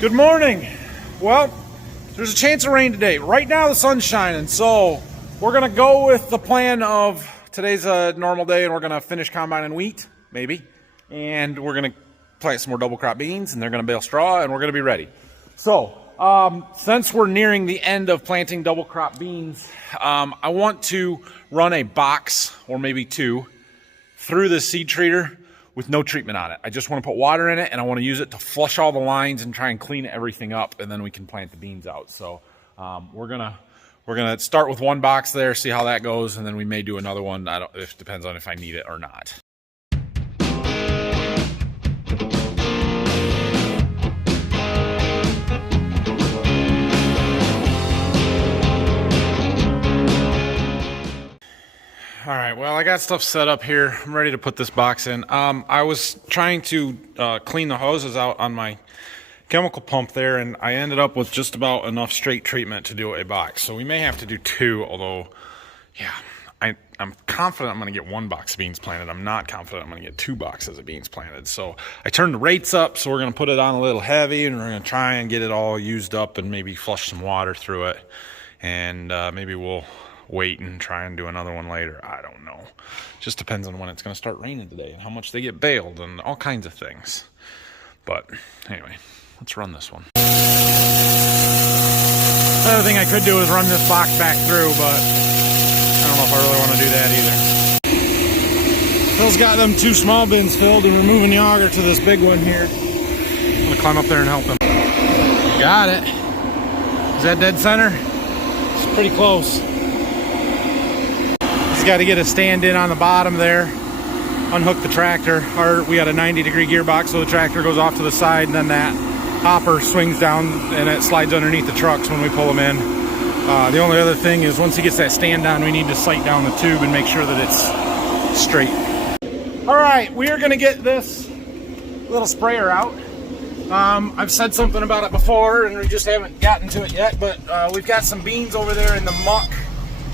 Good morning. Well, there's a chance of rain today. Right now the sun's shining, so we're gonna go with the plan of today's a normal day and we're gonna finish combining wheat, maybe, and we're gonna plant some more double crop beans and they're gonna bale straw and we're gonna be ready. So since we're nearing the end of planting double crop beans, I want to run a box or maybe two through the seed treater with no treatment on it. I just want to put water in it and I want to use it to flush all the lines and try and clean everything up, and then we can plant the beans out. So we're gonna start with one box there, see how that goes, and then we may do another one. It depends on if I need it or not. All right, well, I got stuff set up here. I'm ready to put this box in. I was trying to clean the hoses out on my chemical pump there, and I ended up with just about enough straight treatment to do a box. So we may have to do two, although, yeah, I'm confident I'm going to get one box of beans planted. I'm not confident I'm going to get two boxes of beans planted. So I turned the rates up, so we're going to put it on a little heavy, and we're going to try and get it all used up and maybe flush some water through it. And maybe we'll wait and try and do another one later. I don't know. Just depends on when it's going to start raining today and how much they get baled and all kinds of things. But anyway, let's run this one. The other thing I could do is run this box back through, but I don't know if I really want to do that either. Phil's got them two small bins filled and we're moving the auger to this big one here. I'm going to climb up there and help him. Got it. Is that dead center? It's pretty close. Got to get a stand in on the bottom there, unhook the tractor. We got a 90-degree gearbox, so the tractor goes off to the side, and then that hopper swings down and it slides underneath the trucks when we pull them in. The only other thing is once he gets that stand on, we need to sight down the tube and make sure that it's straight. All right, we are going to get this little sprayer out. I've said something about it before and we just haven't gotten to it yet, but we've got some beans over there in the muck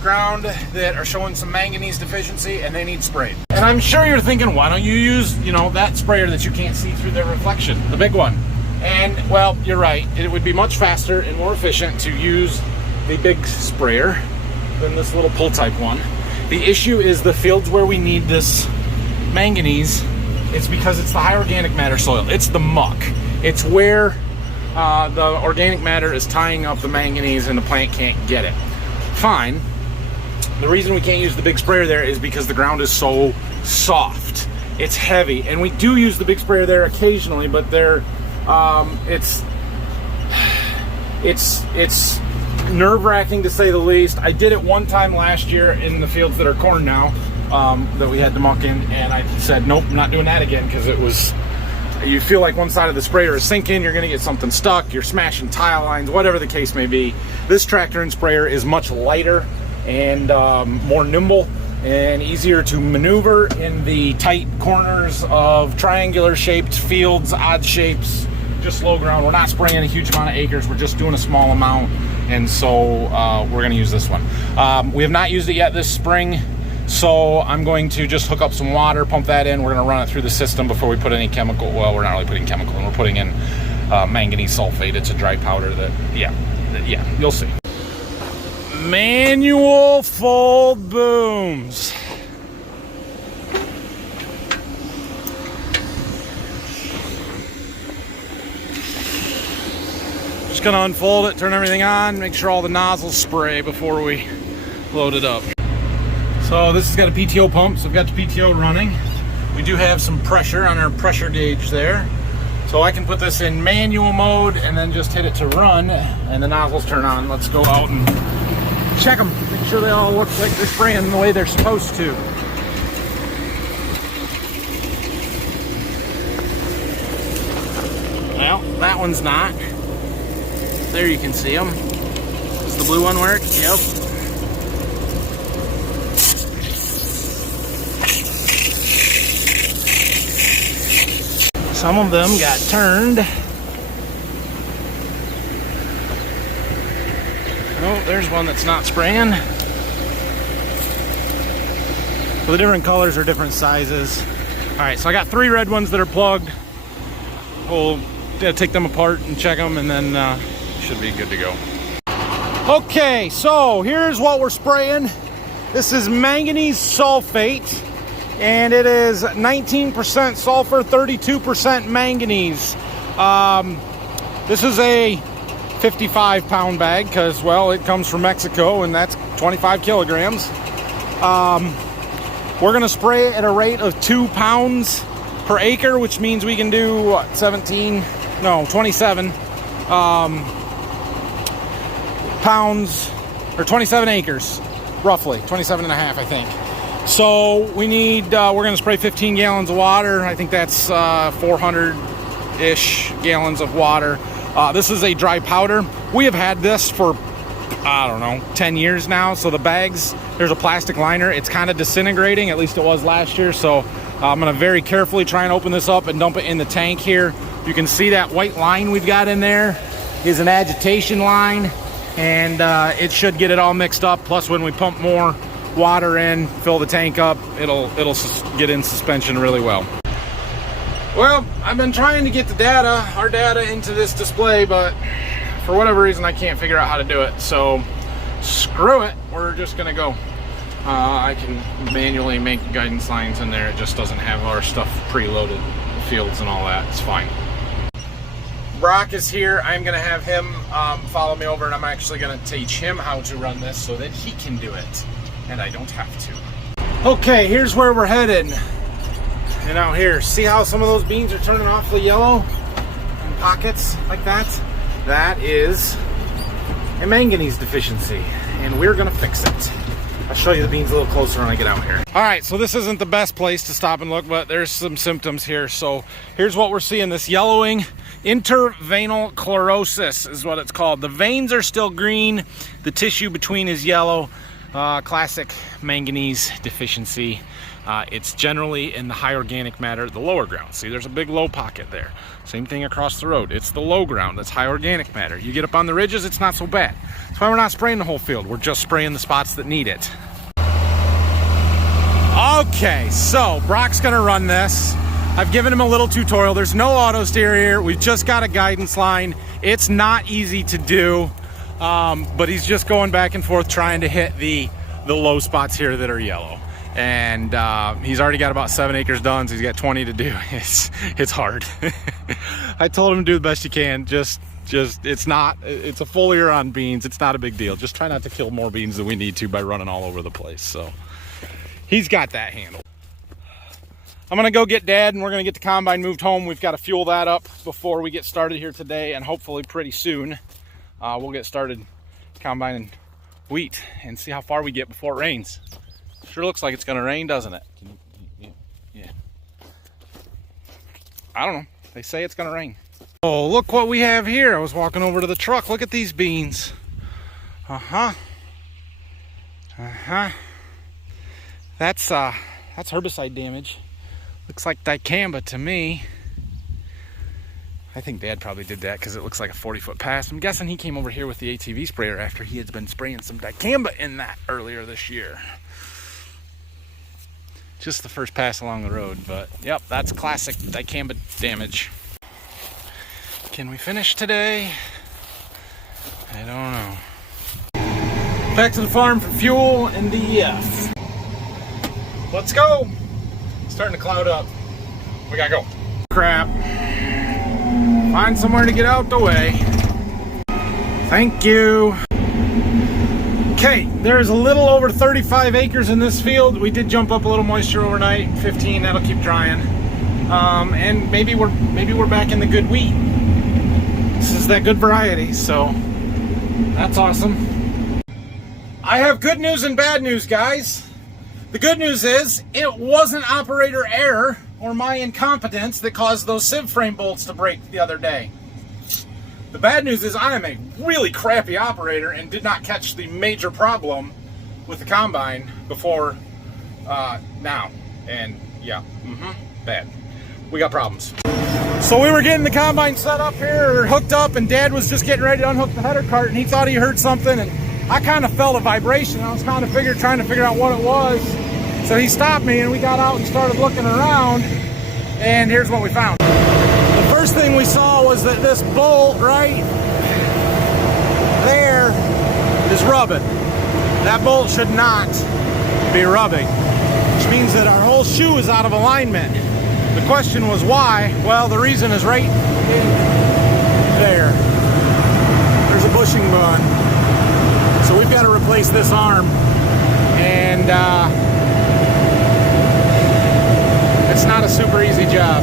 ground that are showing some manganese deficiency and they need sprayed. And I'm sure you're thinking, why don't you use, that sprayer that you can't see through the reflection, the big one? And well, you're right. It would be much faster and more efficient to use the big sprayer than this little pull type one. The issue is the fields where we need this manganese, it's because it's the high organic matter soil. It's the muck. It's where the organic matter is tying up the manganese and the plant can't get it. Fine. The reason we can't use the big sprayer there is because the ground is so soft. It's heavy, and we do use the big sprayer there occasionally, but it's nerve-wracking to say the least. I did it one time last year in the fields that are corn now, that we had to muck in, and I said, nope, I'm not doing that again, because you feel like one side of the sprayer is sinking, you're gonna get something stuck, you're smashing tile lines, whatever the case may be. This tractor and sprayer is much lighter and more nimble and easier to maneuver in the tight corners of triangular shaped fields, odd shapes, just low ground. We're not spraying a huge amount of acres, we're just doing a small amount, and so we're going to use this one. We have not used it yet this spring, so I'm going to just hook up some water, pump that in. We're going to run it through the system before we put any chemical. Well, we're not really putting chemical in, we're putting in manganese sulfate. It's a dry powder that, yeah, you'll see. Manual fold booms. Just gonna unfold it, turn everything on, make sure all the nozzles spray before we load it up. So this has got a PTO pump, so I've got the PTO running. We do have some pressure on our pressure gauge there. So I can put this in manual mode and then just hit it to run and the nozzles turn on. Let's go out and check them, make sure they all look like they're spraying the way they're supposed to. Well, that one's not. There you can see them. Does the blue one work? Yep. Some of them got turned. Oh, there's one that's not spraying. So the different colors are different sizes. All right, so I got 3 red ones that are plugged. We'll take them apart and check them, and then should be good to go. Okay, so here's what we're spraying. This is manganese sulfate, and it is 19% sulfur, 32% manganese. This is a 55-pound bag because, well, it comes from Mexico, and that's 25 kilograms. We're going to spray at a rate of 2 pounds per acre, which means we can do, what, 27 pounds, or 27 acres, roughly, 27 and a half, I think. So we need, we're going to spray 15 gallons of water. I think that's 400-ish gallons of water. This is a dry powder. We have had this for, I don't know, 10 years now. So the bags, there's a plastic liner. It's kind of disintegrating, at least it was last year. So I'm going to very carefully try and open this up and dump it in the tank here. You can see that white line we've got in there is an agitation line, and it should get it all mixed up. Plus, when we pump more water in, fill the tank up, it'll get in suspension really well. Well, I've been trying to get our data into this display, but for whatever reason I can't figure out how to do it. So screw it, we're just gonna go. I can manually make guidance lines in there. It just doesn't have our stuff preloaded, fields and all that. It's fine. Brock is here. I'm gonna have him follow me over, and I'm actually gonna teach him how to run this so that he can do it and I don't have to. Okay, here's where we're headed. And out here, see how some of those beans are turning awfully yellow in pockets like that? That is a manganese deficiency, and we're gonna fix it. I'll show you the beans a little closer when I get out here. All right, so this isn't the best place to stop and look, but there's some symptoms here. So here's what we're seeing, this yellowing. Intervenal chlorosis is what it's called. The veins are still green, the tissue between is yellow. Classic manganese deficiency. It's generally in the high organic matter, the lower ground. See, there's a big low pocket there. Same thing across the road. It's the low ground that's high organic matter. You get up on the ridges, it's not so bad. That's why we're not spraying the whole field. We're just spraying the spots that need it. Okay, so Brock's gonna run this. I've given him a little tutorial. There's no auto steer here. We've just got a guidance line. It's not easy to do, but he's just going back and forth trying to hit the low spots here that are yellow. And he's already got about 7 acres done, so he's got 20 to do. It's hard. I told him to do the best you can. It's a foliar on beans. It's not a big deal. Just try not to kill more beans than we need to by running all over the place. So he's got that handled. I'm gonna go get Dad, and we're gonna get the combine moved home. We've got to fuel that up before we get started here today, and hopefully pretty soon we'll get started combining wheat and see how far we get before it rains. Sure looks like it's gonna rain, doesn't it? Yeah. I don't know. They say it's gonna rain. Oh, look what we have here. I was walking over to the truck. Look at these beans. That's herbicide damage. Looks like dicamba to me. I think Dad probably did that because it looks like a 40-foot pass. I'm guessing he came over here with the ATV sprayer after he had been spraying some dicamba in that earlier this year. Just the first pass along the road, but yep, that's classic dicamba damage. Can we finish today? I don't know. Back to the farm for fuel and DEF. Let's go. It's starting to cloud up. We gotta go. Crap. Find somewhere to get out the way. Thank you. Okay, there's a little over 35 acres in this field. We did jump up a little moisture overnight, 15, that'll keep drying. And maybe we're back in the good wheat. This is that good variety, so that's awesome. I have good news and bad news, guys. The good news is it wasn't operator error or my incompetence that caused those sieve frame bolts to break the other day. The bad news is I am a really crappy operator and did not catch the major problem with the combine before now. And yeah, bad. We got problems. So we were getting the combine set up here, or hooked up, and Dad was just getting ready to unhook the header cart, and he thought he heard something, and I kind of felt a vibration. I was kind of trying to figure out what it was. So he stopped me, and we got out and started looking around, and here's what we found. The first thing we saw was that this bolt right there is rubbing. That bolt should not be rubbing, which means that our whole shoe is out of alignment. The question was why? Well, the reason is right in there. There's a bushing bun. So we've got to replace this arm, and it's not a super easy job.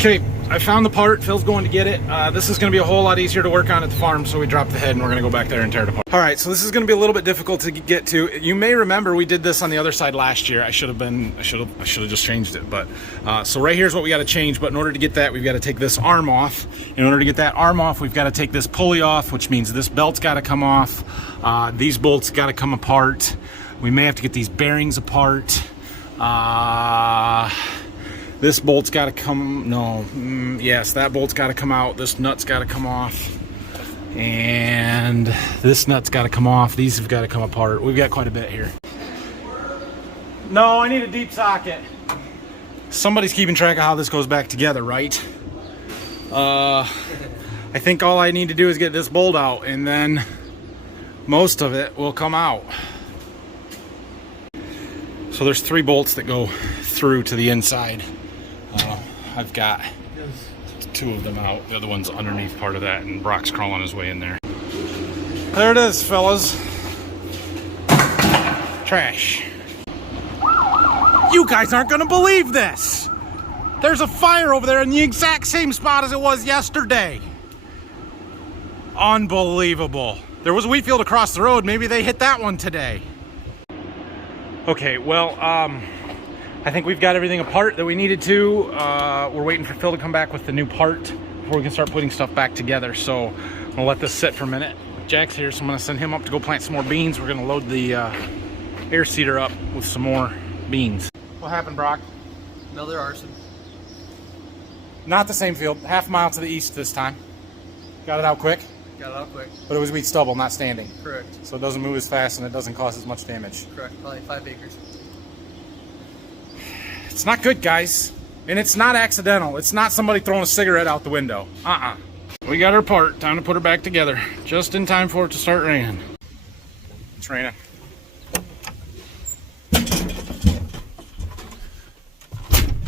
Okay, I found the part. Phil's going to get it. This is going to be a whole lot easier to work on at the farm, so we dropped the head and we're going to go back there and tear it apart. All right, so this is going to be a little bit difficult to get to. You may remember we did this on the other side last year. I should have just changed it. But so right here's what we got to change. But in order to get that, we've got to take this arm off. In order to get that arm off, we've got to take this pulley off, which means this belt's got to come off. These bolts got to come apart. We may have to get these bearings apart. This bolt's got to come, yes, that bolt's got to come out. This nut's got to come off. And this nut's got to come off. These have got to come apart. We've got quite a bit here. No, I need a deep socket. Somebody's keeping track of how this goes back together, right? I think all I need to do is get this bolt out, and then most of it will come out. So there's 3 bolts that go through to the inside. I've got 2 of them out. The other one's underneath part of that, and Brock's crawling his way in there. There it is, fellas. Trash. You guys aren't gonna believe this. There's a fire over there in the exact same spot as it was yesterday. Unbelievable. There was a wheat field across the road. Maybe they hit that one today. Okay, well, I think we've got everything apart that we needed to. We're waiting for Phil to come back with the new part before we can start putting stuff back together. So I'm gonna let this sit for a minute. Jack's here, so I'm gonna send him up to go plant some more beans. We're gonna load the air seeder up with some more beans. What happened, Brock? Another arson. Not the same field, half a mile to the east this time. Got it out quick? Got it out quick. But it was wheat stubble, not standing. Correct. So it doesn't move as fast and it doesn't cause as much damage. Correct, probably 5 acres. It's not good, guys. And it's not accidental. It's not somebody throwing a cigarette out the window. We got her part. Time to put her back together. Just in time for it to start raining. It's raining.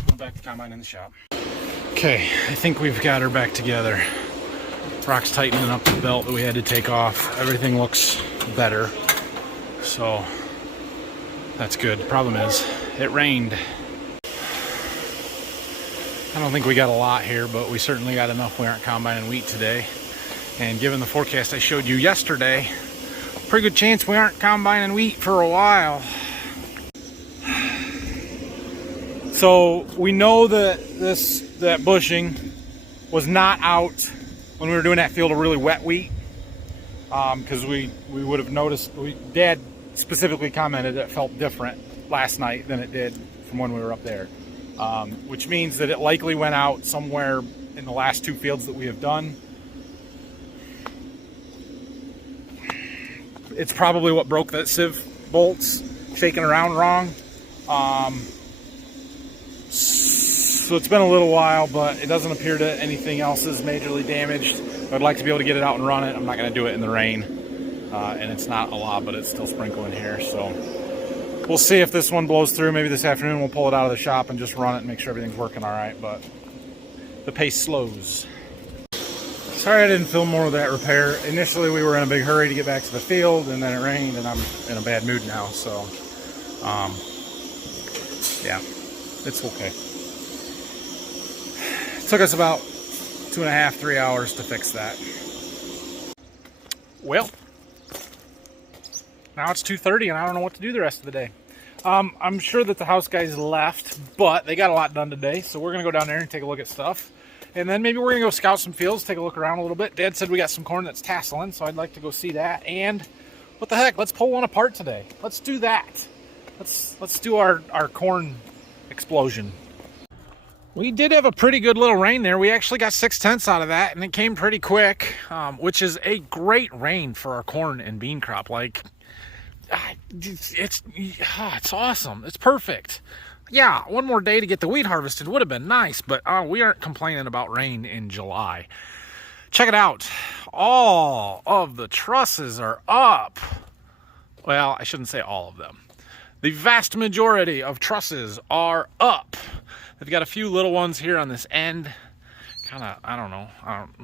Go back to combine in the shop. Okay, I think we've got her back together. Brock's tightening up the belt that we had to take off. Everything looks better. So that's good. The problem is it rained. I don't think we got a lot here, but we certainly got enough. We aren't combining wheat today. And given the forecast I showed you yesterday, pretty good chance we aren't combining wheat for a while. So we know that that bushing was not out when we were doing that field of really wet wheat, because we would have noticed. Dad specifically commented it felt different last night than it did from when we were up there. Which means that it likely went out somewhere in the last 2 fields that we have done. It's probably what broke that sieve bolts, shaking around wrong. So it's been a little while, but it doesn't appear that anything else is majorly damaged. I'd like to be able to get it out and run it. I'm not going to do it in the rain, and it's not a lot, but it's still sprinkling here, so we'll see if this one blows through. Maybe this afternoon we'll pull it out of the shop and just run it and make sure everything's working all right, but the pace slows. Sorry I didn't film more of that repair. Initially we were in a big hurry to get back to the field, and then it rained, and I'm in a bad mood now, so yeah, it's okay. It took us about 2.5 to 3 hours to fix that. Well, now it's 2:30 and I don't know what to do the rest of the day. I'm sure that the house guys left, but they got a lot done today, so we're gonna go down there and take a look at stuff. And then maybe we're gonna go scout some fields, take a look around a little bit. Dad said we got some corn that's tasseling, so I'd like to go see that. And what the heck, let's pull one apart today. Let's do that. Let's do our corn explosion. We did have a pretty good little rain there. We actually got 6/10 out of that, and it came pretty quick, which is a great rain for our corn and bean crop. Like, it's awesome. It's perfect. Yeah, one more day to get the wheat harvested would have been nice, but we aren't complaining about rain in July. Check it out. All of the trusses are up. Well, I shouldn't say all of them. The vast majority of trusses are up. They've got a few little ones here on this end. Kind of, I don't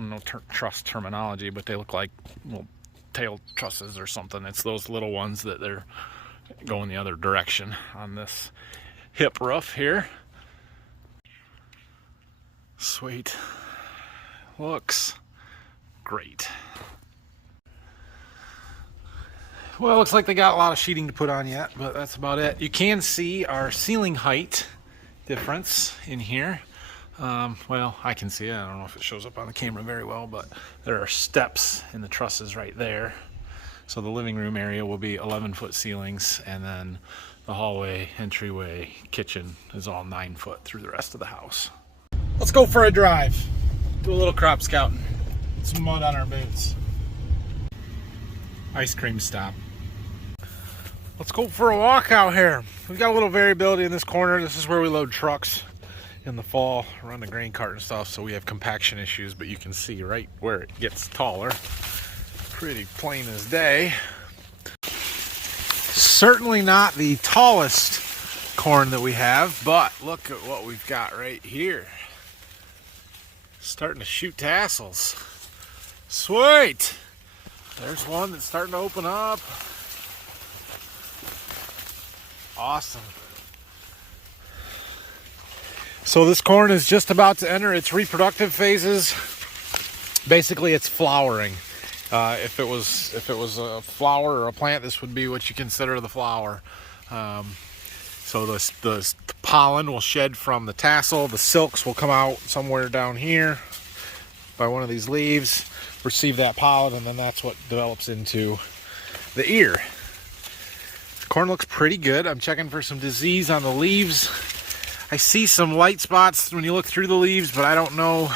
know truss terminology, but they look like little tail trusses or something. It's those little ones that they're going the other direction on this hip roof here. Sweet. Looks great. Well, it looks like they got a lot of sheeting to put on yet, but that's about it. You can see our ceiling height difference in here. Well, I can see it. I don't know if it shows up on the camera very well, but there are steps in the trusses right there. So the living room area will be 11-foot ceilings, and then the hallway, entryway, kitchen is all 9-foot through the rest of the house. Let's go for a drive. Do a little crop scouting. Some mud on our boots. Ice cream stop. Let's go for a walk out here. We've got a little variability in this corner. This is where we load trucks in the fall, run the grain cart and stuff, so we have compaction issues, but you can see right where it gets taller. Pretty plain as day. Certainly not the tallest corn that we have, but look at what we've got right here. Starting to shoot tassels. Sweet! There's one that's starting to open up. Awesome. So this corn is just about to enter its reproductive phases. Basically, it's flowering. If it was a flower or a plant, this would be what you consider the flower. So the pollen will shed from the tassel. The silks will come out somewhere down here by one of these leaves, receive that pollen, and then that's what develops into the ear. Corn looks pretty good. I'm checking for some disease on the leaves. I see some light spots when you look through the leaves, but I don't know.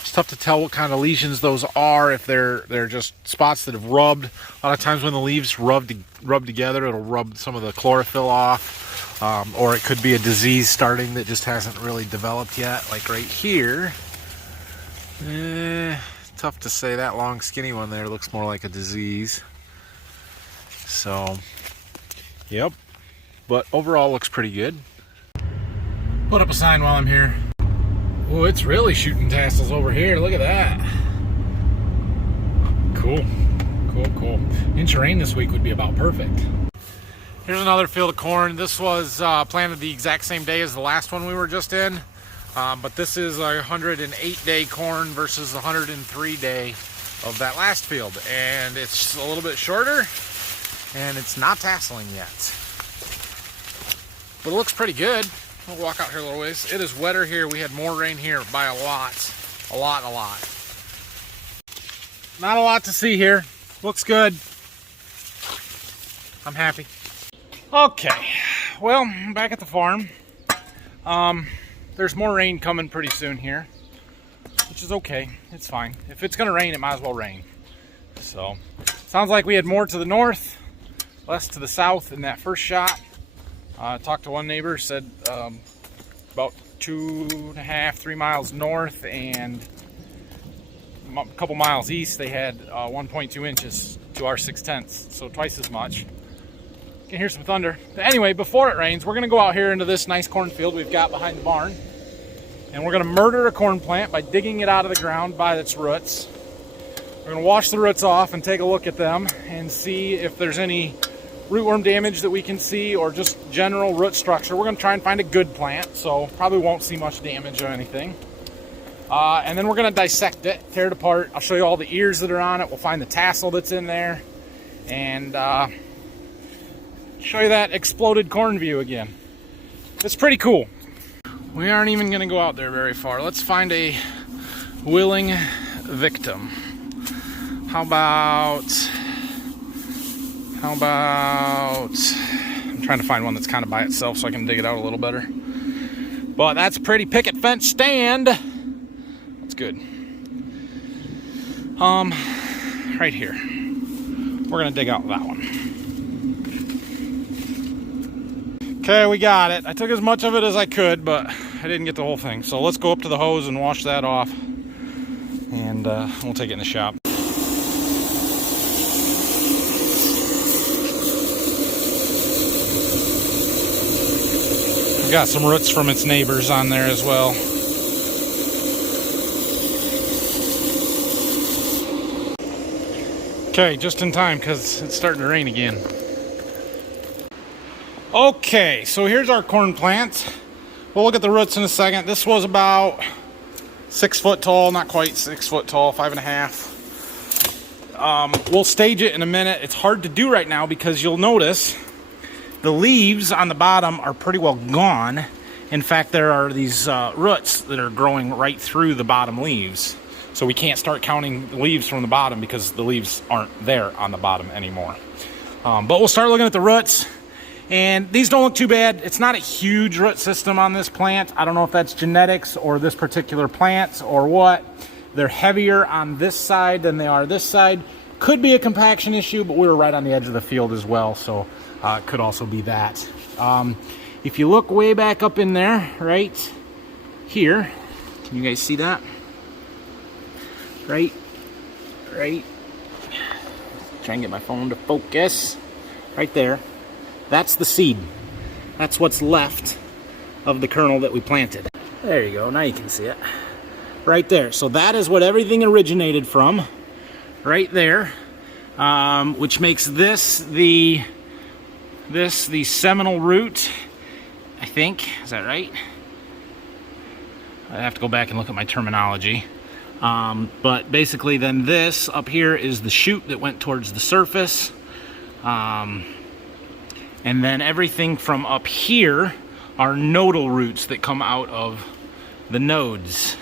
It's tough to tell what kind of lesions those are, if they're just spots that have rubbed. A lot of times when the leaves rub together, it'll rub some of the chlorophyll off, or it could be a disease starting that just hasn't really developed yet, like right here. Tough to say. That long skinny one there looks more like a disease. So yep, but overall looks pretty good. Put up a sign while I'm here. Oh, it's really shooting tassels over here. Look at that. Cool. Cool. Inch of rain this week would be about perfect. Here's another field of corn. This was planted the exact same day as the last one we were just in. But this is a 108-day corn versus 103-day of that last field. And it's a little bit shorter, and it's not tasseling yet. But it looks pretty good. We'll walk out here a little ways. It is wetter here. We had more rain here by a lot. A lot. Not a lot to see here. Looks good. I'm happy. Okay, well, I'm back at the farm. There's more rain coming pretty soon here, which is okay. It's fine. If it's gonna rain, it might as well rain. So, sounds like we had more to the north, less to the south in that first shot. Talked to one neighbor, said about 2.5, 3 miles north and a couple miles east, they had 1.2 inches to our 0.6, so twice as much. You can hear some thunder. But anyway, before it rains, we're gonna go out here into this nice cornfield we've got behind the barn, and we're gonna murder a corn plant by digging it out of the ground by its roots. We're gonna wash the roots off and take a look at them and see if there's any rootworm damage that we can see, or just general root structure. We're gonna try and find a good plant, so probably won't see much damage or anything. And then we're gonna dissect it, tear it apart. I'll show you all the ears that are on it. We'll find the tassel that's in there, and show you that exploded corn view again. It's pretty cool. We aren't even gonna go out there very far. Let's find a willing victim. How about, I'm trying to find one that's kind of by itself so I can dig it out a little better. But that's a pretty picket fence stand. That's good. Right here. We're gonna dig out that one. Okay, we got it. I took as much of it as I could, but I didn't get the whole thing. So let's go up to the hose and wash that off, and we'll take it in the shop. Got some roots from its neighbors on there as well. Okay, just in time because it's starting to rain again. Okay, so here's our corn plant. We'll look at the roots in a second. This was about 6 foot tall, not quite 6 foot tall, 5.5. We'll stage it in a minute. It's hard to do right now because you'll notice the leaves on the bottom are pretty well gone. In fact, there are these roots that are growing right through the bottom leaves. So we can't start counting the leaves from the bottom because the leaves aren't there on the bottom anymore. But we'll start looking at the roots. And these don't look too bad. It's not a huge root system on this plant. I don't know if that's genetics or this particular plant or what. They're heavier on this side than they are this side. Could be a compaction issue, but we were right on the edge of the field as well, so it could also be that. If you look way back up in there, right here, can you guys see that? Right. Try and get my phone to focus. Right there. That's the seed. That's what's left of the kernel that we planted. There you go. Now you can see it. Right there. So that is what everything originated from. Right there. Which makes this the seminal root, I think. Is that right? I have to go back and look at my terminology. But basically then this up here is the shoot that went towards the surface. And then everything from up here are nodal roots that come out of the nodes.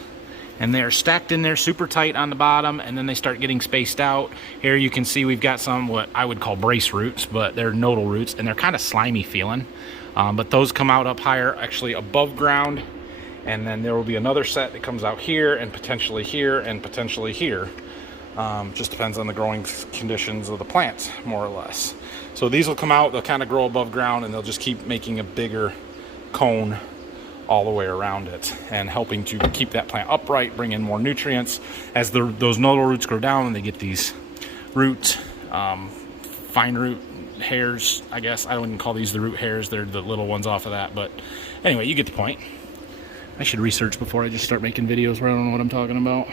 And they're stacked in there super tight on the bottom, and then they start getting spaced out. Here you can see we've got some what I would call brace roots, but they're nodal roots, and they're kind of slimy feeling. But those come out up higher, actually above ground. And then there will be another set that comes out here, and potentially here, and potentially here. Just depends on the growing conditions of the plant, more or less. So these will come out, they'll kind of grow above ground, and they'll just keep making a bigger cone all the way around it, and helping to keep that plant upright, bring in more nutrients. As those nodal roots grow down, and they get these fine root hairs, I guess. I don't even call these the root hairs, they're the little ones off of that. But anyway, you get the point. I should research before I just start making videos where I don't know what I'm talking about.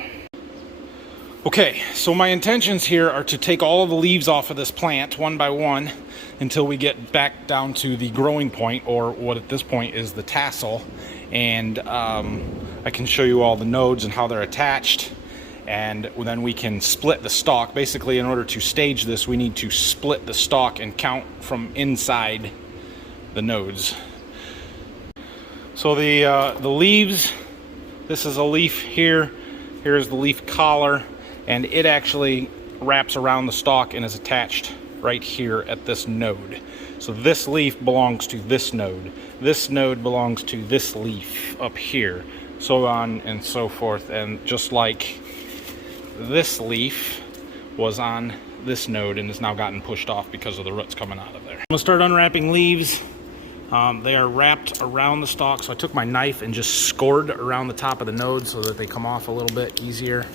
Okay, so my intentions here are to take all of the leaves off of this plant one by one until we get back down to the growing point, or what at this point is the tassel. And I can show you all the nodes and how they're attached, and then we can split the stalk. Basically, in order to stage this, we need to split the stalk and count from inside the nodes. So the leaves, this is a leaf here, here's the leaf collar, and it actually wraps around the stalk and is attached right here at this node. So this leaf belongs to this node belongs to this leaf up here, so on and so forth. And just like this leaf was on this node and has now gotten pushed off because of the roots coming out of there. I'm gonna start unwrapping leaves. They are wrapped around the stalk, so I took my knife and just scored around the top of the node so that they come off a little bit easier.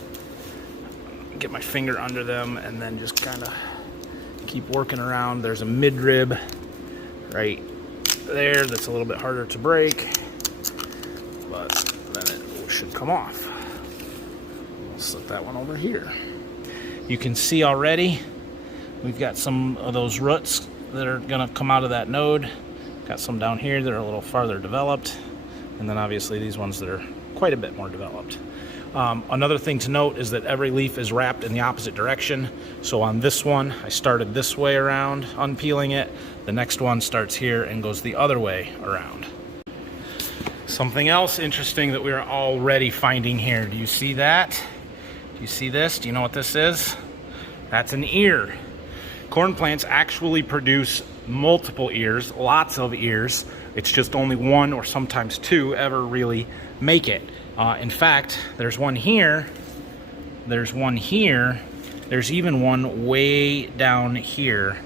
Get my finger under them and then just kind of keep working around. There's a midrib right there that's a little bit harder to break, but then it should come off. We'll set that one over here. You can see already we've got some of those roots that are going to come out of that node. Got some down here that are a little farther developed, and then obviously these ones that are quite a bit more developed. Another thing to note is that every leaf is wrapped in the opposite direction. So on this one, I started this way around, unpeeling it. The next one starts here and goes the other way around. Something else interesting that we're already finding here. Do you see that? Do you see this? Do you know what this is? That's an ear. Corn plants actually produce multiple ears, lots of ears. It's just only one or sometimes two ever really make it. In fact, there's one here, there's one here, there's even one way down here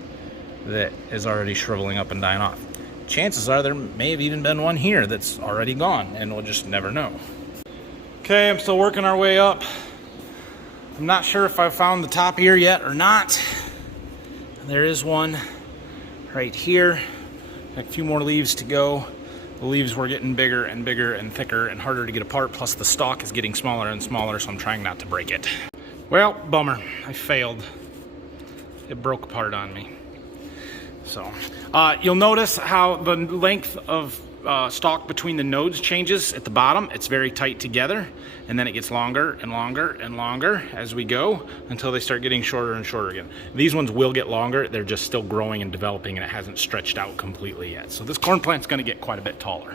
that is already shriveling up and dying off. chances are there may have even been one here that's already gone, and we'll just never know. Okay, I'm still working our way up. I'm not sure if I found the top ear yet or not. There is one right here. A few more leaves to go. The leaves were getting bigger and bigger and thicker and harder to get apart, plus the stalk is getting smaller and smaller, so I'm trying not to break it. Well, bummer, I failed. It broke apart on me. So, you'll notice how the length of stalk between the nodes changes at the bottom. It's very tight together, and then it gets longer and longer and longer as we go until they start getting shorter and shorter again. These ones will get longer. They're just still growing and developing, and it hasn't stretched out completely yet. So this corn plant's going to get quite a bit taller.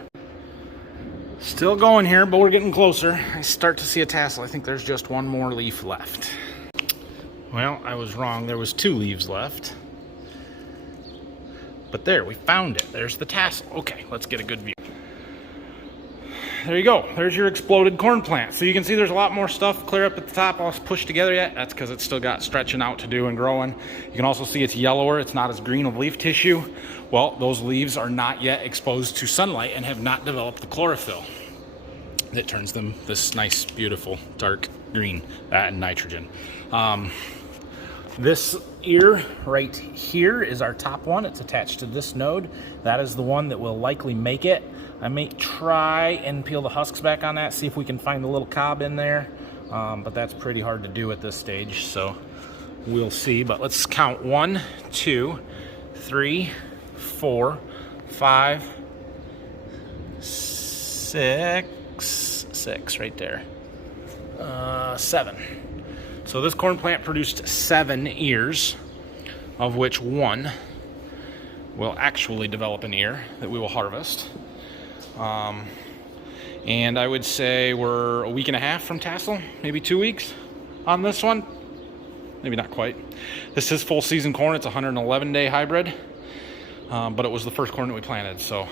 Still going here, but we're getting closer. I start to see a tassel. I think there's just one more leaf left. Well, I was wrong. There was 2 leaves left. But there, we found it. There's the tassel. Okay, let's get a good view. There you go. There's your exploded corn plant. So you can see there's a lot more stuff clear up at the top all pushed together yet. That's because it's still got stretching out to do and growing. You can also see it's yellower. It's not as green of leaf tissue. Well, those leaves are not yet exposed to sunlight and have not developed the chlorophyll that turns them this nice, beautiful, dark green and nitrogen. This ear right here is our top one. It's attached to this node. That is the one that will likely make it. I may try and peel the husks back on that, see if we can find a little cob in there, but that's pretty hard to do at this stage, so we'll see. But let's count 1, 2, 3, 4, 5, 6 right there, 7. So this corn plant produced 7 ears, of which 1 will actually develop an ear that we will harvest. And I would say we're a week and a half from tassel, maybe 2 weeks on this one. Maybe not quite. This is full season corn. It's a 111-day hybrid, but it was the first corn that we planted. So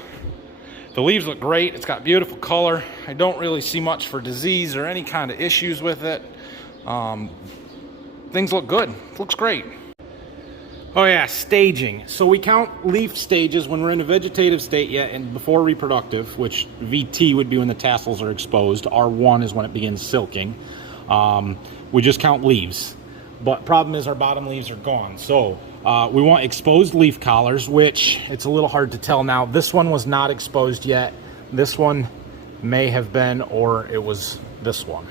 the leaves look great. It's got beautiful color. I don't really see much for disease or any kind of issues with it. Things look good. It looks great. Oh yeah, staging. So we count leaf stages when we're in a vegetative state yet and before reproductive, which VT would be when the tassels are exposed. R1 is when it begins silking. We just count leaves. But problem is our bottom leaves are gone. So we want exposed leaf collars, which it's a little hard to tell now. This one was not exposed yet. This one may have been, or it was this one.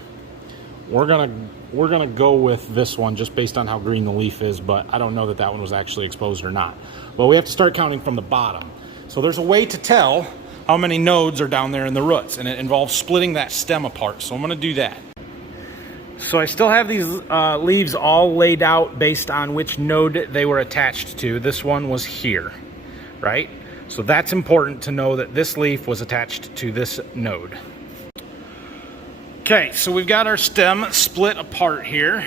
We're gonna go with this one just based on how green the leaf is, but I don't know that that one was actually exposed or not. But we have to start counting from the bottom. So there's a way to tell how many nodes are down there in the roots, and it involves splitting that stem apart. So I'm gonna do that. So I still have these leaves all laid out based on which node they were attached to. This one was here, right? So that's important to know that this leaf was attached to this node. Okay, so we've got our stem split apart here,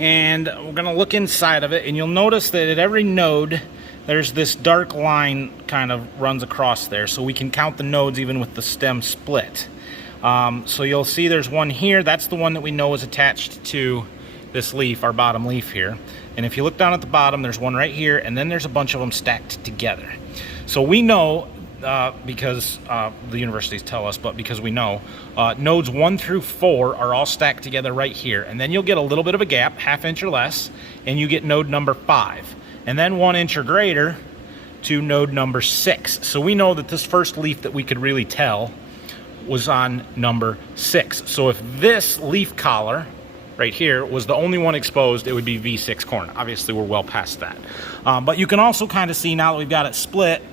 and we're gonna look inside of it, and you'll notice that at every node, there's this dark line kind of runs across there, so we can count the nodes even with the stem split. So you'll see there's one here. That's the one that we know is attached to this leaf, our bottom leaf here. And if you look down at the bottom, there's one right here, and then there's a bunch of them stacked together. So we know, because the universities tell us, but because we know, nodes 1 through 4 are all stacked together right here. And then you'll get a little bit of a gap, 1/2 inch or less, and you get node number 5. And then 1 inch or greater to node number 6. So we know that this first leaf that we could really tell was on number 6. So if this leaf collar right here was the only one exposed, it would be V6 corn. Obviously, we're well past that. But you can also kind of see now that we've got it split,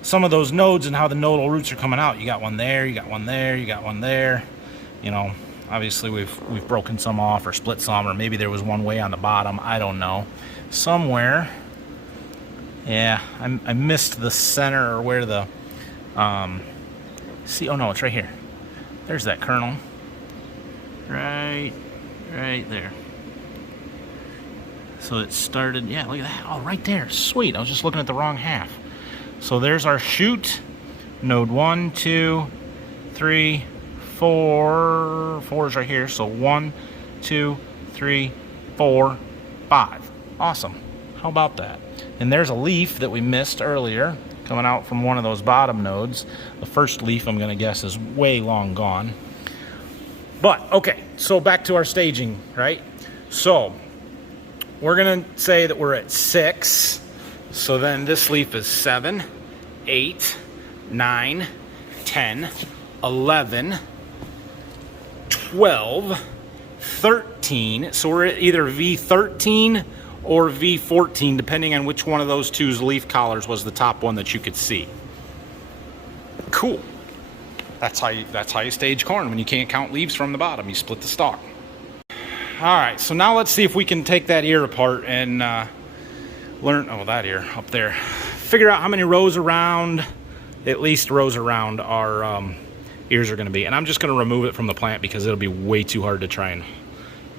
some of those nodes and how the nodal roots are coming out. You got one there, you got one there, you got one there. You know, obviously we've broken some off or split some, or maybe there was one way on the bottom. I don't know. Somewhere. Yeah, I missed the center or where the see. Oh no, it's right here. There's that kernel. Right there. So it started. Yeah, look at that. Oh, right there. Sweet. I was just looking at the wrong half. So there's our shoot. Node 1, 2, 3, 4. 4 is right here. So 1, 2, 3, 4, 5. Awesome. How about that? And there's a leaf that we missed earlier coming out from one of those bottom nodes. The first leaf, I'm going to guess, is way long gone. But, okay, so back to our staging, right? So, we're going to say that we're at 6. So then this leaf is 7, 8, 9, 10, 11, 12, 13. So we're at either V13 or V14, depending on which one of those two's leaf collars was the top one that you could see. Cool. That's how you stage corn when you can't count leaves from the bottom. You split the stalk. All right, so now let's see if we can take that ear apart and learn, oh, that ear up there. Figure out how many rows around, at least rows around our ears are gonna be. And I'm just gonna remove it from the plant because it'll be way too hard to try and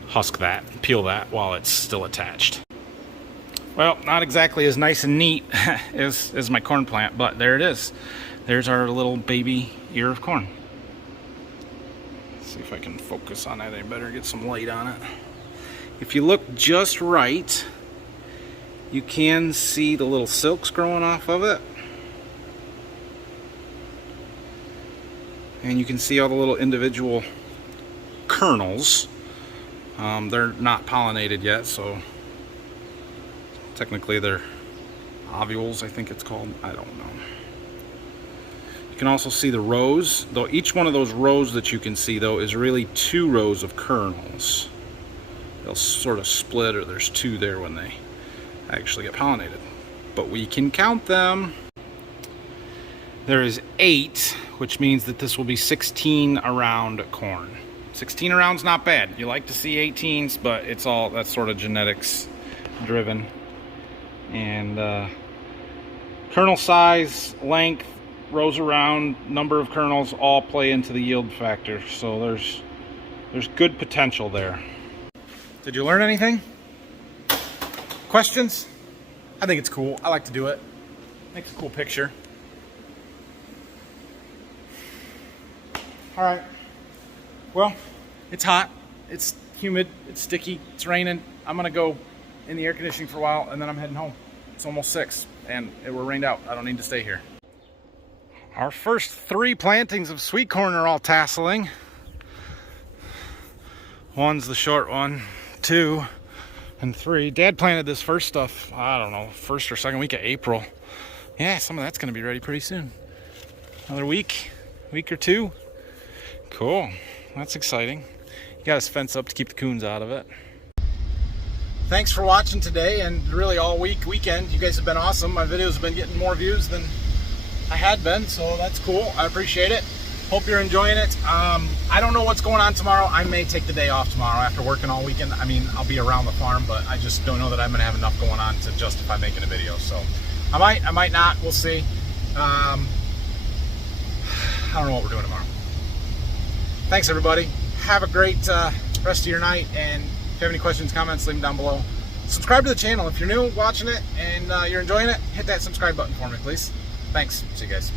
husk that, peel that while it's still attached. Well, not exactly as nice and neat as my corn plant, but there it is. There's our little baby ear of corn. Let's see if I can focus on it. I better get some light on it. If you look just right, you can see the little silks growing off of it. And you can see all the little individual kernels. They're not pollinated yet, so technically they're ovules, I think it's called. I don't know. You can also see the rows, though each one of those rows that you can see, though, is really 2 rows of kernels. They'll sort of split, or there's 2 there when they actually get pollinated. But we can count them. There is 8, which means that this will be 16 around corn. 16 around's not bad. You like to see 18s, but it's all, that's sort of genetics driven. And kernel size, length, rows around, number of kernels all play into the yield factor. So there's good potential there. Did you learn anything? Questions? I think it's cool. I like to do it. Makes a cool picture. All right. Well, it's hot, it's humid, it's sticky, it's raining. I'm gonna go in the air conditioning for a while and then I'm heading home. It's almost 6 and we're rained out. I don't need to stay here. Our first 3 plantings of sweet corn are all tasseling. One's the short one, 2 and 3. Dad planted this first stuff, I don't know, first or second week of April. Yeah, some of that's gonna be ready pretty soon. Another week or 2. Cool, that's exciting. You got us fence up to keep the coons out of it. Thanks for watching today and really all weekend. You guys have been awesome. My videos have been getting more views than I had been, so that's cool. I appreciate it. Hope you're enjoying it. I don't know what's going on tomorrow. I may take the day off tomorrow after working all weekend. I mean, I'll be around the farm, but I just don't know that I'm gonna have enough going on to justify making a video. So I might not, we'll see. I don't know what we're doing tomorrow. Thanks everybody. Have a great rest of your night, and if you have any questions, comments, leave them down below. Subscribe to the channel. If you're new watching it and you're enjoying it, hit that subscribe button for me, please. Thanks. See you guys.